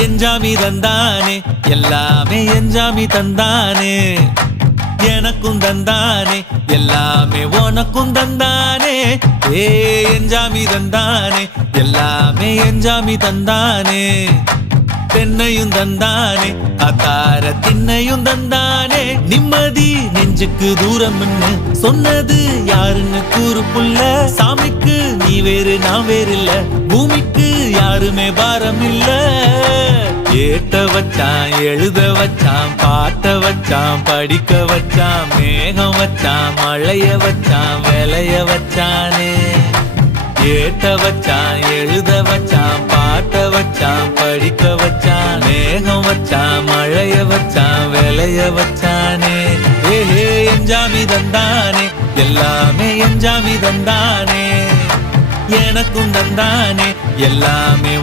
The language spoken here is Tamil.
எஞ்சாமி தந்தானே எல்லாமே எஞ்சாமி தந்தானே எனக்கும் தந்தானே எல்லாமே உனக்கும் தந்தானே ஏ எஞ்சாமி தந்தானே எல்லாமே எஞ்சாமி தந்தானே தென்னையும் தந்தானே அத்தார திண்ணையும் தந்தானே நிம்மதி நெஞ்சுக்கு தூரம்னு சொன்னது யாருன்னு கூறு புள்ள சாமிக்கு நீ வேறு நான் வேறு இல்ல பூமிக்கு யாருமே பாரம் இல்ல ஏட்ட வச்சான் எழுத வச்சான் பாட்ட வச்சான் படிக்க வச்சான் மேகம் வச்சான் மழைய வச்சான் விளைய வச்சானே ஏட்ட வச்சான் எழுத வச்சான் பாட்ட வச்சான் படிக்க வச்சான் மேகம் வச்சான் மழைய வச்சான் விளைய வச்சானே ஏஹே எஞ்சாமி தந்தானே எல்லாமே எஞ்சாமி தந்தானே எனக்கும் தந்தானே எல்லாமே